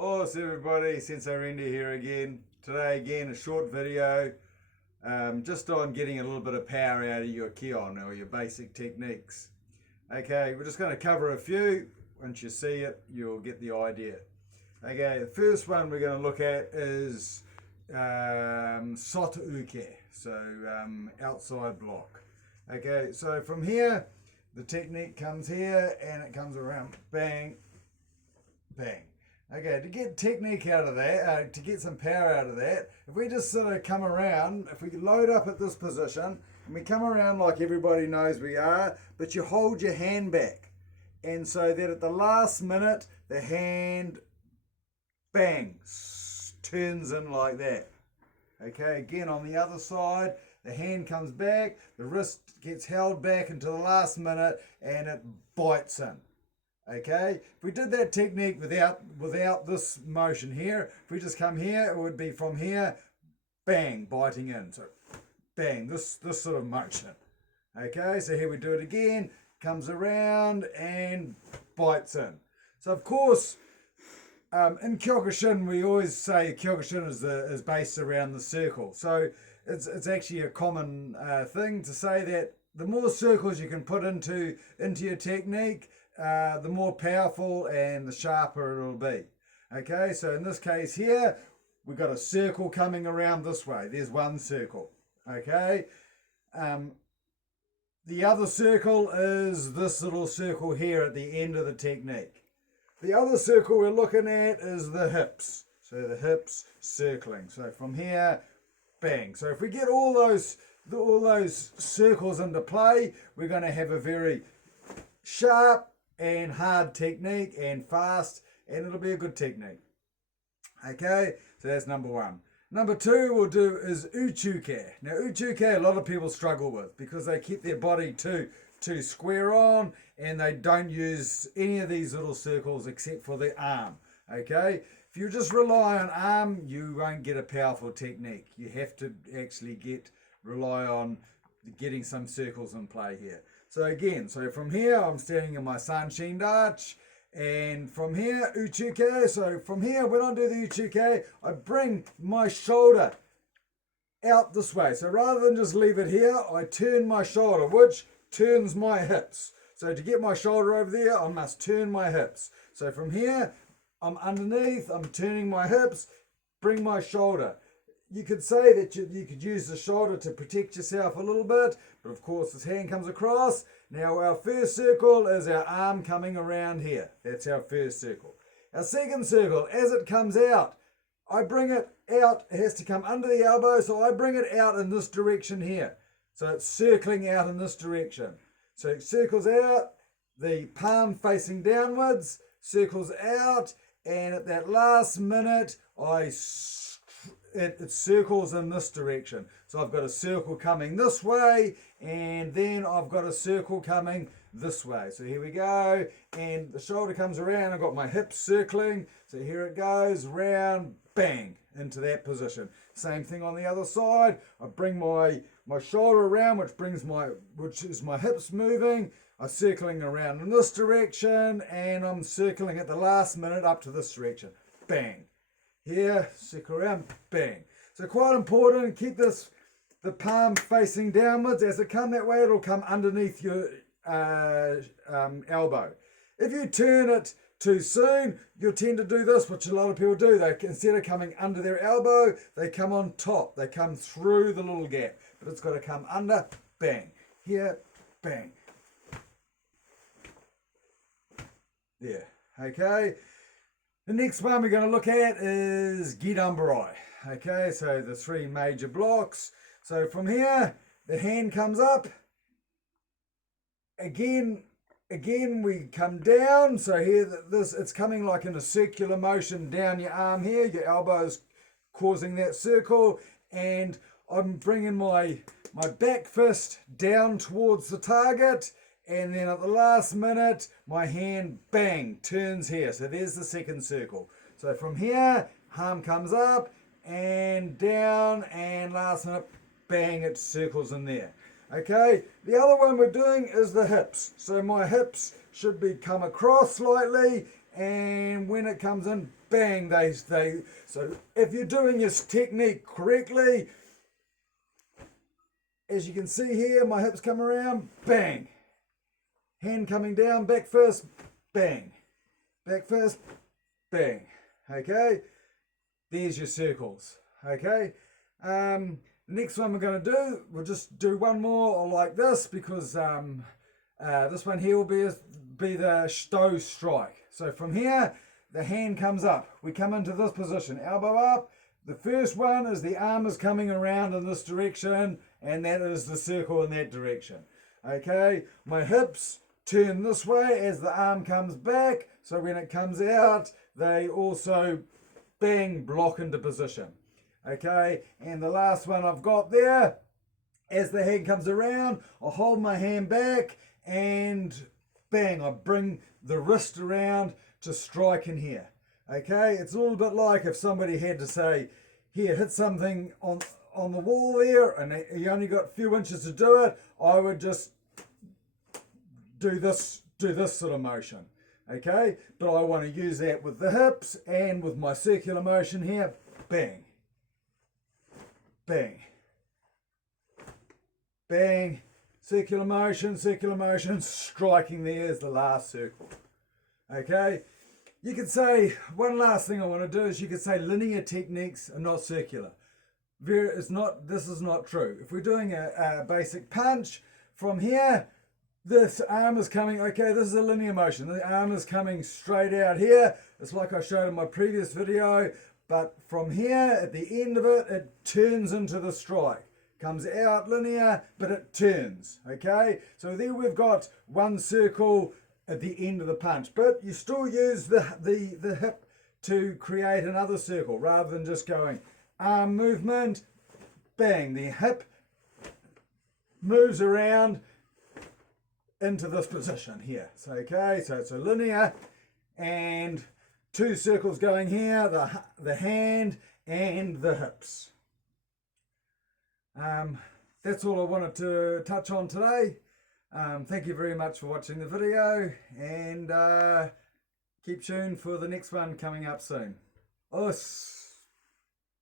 What's everybody, Sensei Randy here again. Today again a short video just on getting a little bit of power out of your Kihon or your basic techniques. Okay, we're just going to cover a few. Once you see it, you'll get the idea. Okay, the first one we're going to look at is Soto Uke, so outside block. Okay, so from here, the technique comes here and it comes around, bang, bang. Okay, to get technique out of that, to get some power out of that, if we just sort of come around, if we load up at this position, and we come around like everybody knows we are, but you hold your hand back. And so that at the last minute, the hand, bang, turns in like that. Okay, again on the other side, the hand comes back, the wrist gets held back until the last minute, and it bites in. Okay, if we did that technique without this motion here, if we just come here, it would be from here, bang, biting in. So bang, this sort of motion. Okay, so here we do it again, comes around and bites in. So of course, in Kyokushin, we always say Kyokushin is based around the circle. So it's actually a common thing to say that the more circles you can put into your technique, the more powerful and the sharper it'll be. Okay, so in this case here, we've got a circle coming around this way. There's one circle. Okay, the other circle is this little circle here at the end of the technique. The other circle we're looking at is the hips. So the hips circling. So from here, bang. So if we get all those circles into play, we're going to have a very sharp and hard technique and fast, and it'll be a good technique. Okay, so that's number one. Number two we'll do is Uchuke. Now Uchuke a lot of people struggle with because they keep their body too square on and they don't use any of these little circles except for the arm. Okay, if you just rely on arm, you won't get a powerful technique. You have to actually rely on getting some circles in play here. So again, so from here, I'm standing in my Sanshin Arch, and from here, Uchuke. So from here, when I do the Uchuke, I bring my shoulder out this way. So rather than just leave it here, I turn my shoulder, which turns my hips. So to get my shoulder over there, I must turn my hips. So from here, I'm underneath, I'm turning my hips, bring my shoulder. You could say that you could use the shoulder to protect yourself a little bit, but of course this hand comes across. Now our first circle is our arm coming around here. That's our first circle. Our second circle, as it comes out, I bring it out. It has to come under the elbow, so I bring it out in this direction here. So it's circling out in this direction. So it circles out, the palm facing downwards, circles out, and at that last minute, it circles in this direction. So I've got a circle coming this way, and then I've got a circle coming this way. So here we go, and the shoulder comes around. I've got my hips circling. So here it goes, round, bang, into that position. Same thing on the other side. I bring my shoulder around, which is my hips moving. I'm circling around in this direction, and I'm circling at the last minute up to this direction. Bang. Here, circle around, bang. So quite important, keep the palm facing downwards. As it comes that way, it'll come underneath your elbow. If you turn it too soon, you'll tend to do this, which a lot of people do. Instead of coming under their elbow, they come on top. They come through the little gap. But it's got to come under, bang. Here, bang. There, okay. The next one we're going to look at is Gidambarai. Okay, so the three major blocks. So from here, the hand comes up. Again we come down. So here, it's coming like in a circular motion down your arm here. Your elbow's causing that circle. And I'm bringing my back fist down towards the target. And then at the last minute, my hand, bang, turns here. So there's the second circle. So from here, arm comes up and down, and last minute, bang, it circles in there. Okay, the other one we're doing is the hips. So my hips should come across slightly, and when it comes in, bang, so if you're doing your technique correctly, as you can see here, my hips come around, bang. Hand coming down, back first, bang. Back first, bang. Okay, there's your circles. Okay, next one we're going to do, we'll just do one more like this, because this one here will be the Stow strike. So from here, the hand comes up. We come into this position, elbow up. The first one is the arm is coming around in this direction, and that is the circle in that direction. Okay, my hips turn this way as the arm comes back, so when it comes out, they also bang, block into position. Okay, and the last one I've got there, as the hand comes around, I hold my hand back and bang, I bring the wrist around to strike in here. Okay, it's a little bit like if somebody had to say, here, hit something on the wall there, and you only got a few inches to do it, I would just do this sort of motion. Okay, but I want to use that with the hips and with my circular motion here, bang, bang, bang, circular motion, striking there is the last circle. Okay, you could say, one last thing I want to do is you could say linear techniques are not circular. This is not true. If we're doing a basic punch, from here, this arm is coming, okay, this is a linear motion. The arm is coming straight out here. It's like I showed in my previous video, but from here, at the end of it, it turns into the strike. Comes out linear, but it turns, okay? So there we've got one circle at the end of the punch, but you still use the hip to create another circle rather than just going arm movement, bang, the hip moves around into this position here. So okay, so it's a linear and two circles going here, the hand and the hips. That's all I wanted to touch on today. Thank you very much for watching the video, and keep tuned for the next one coming up soon. Us.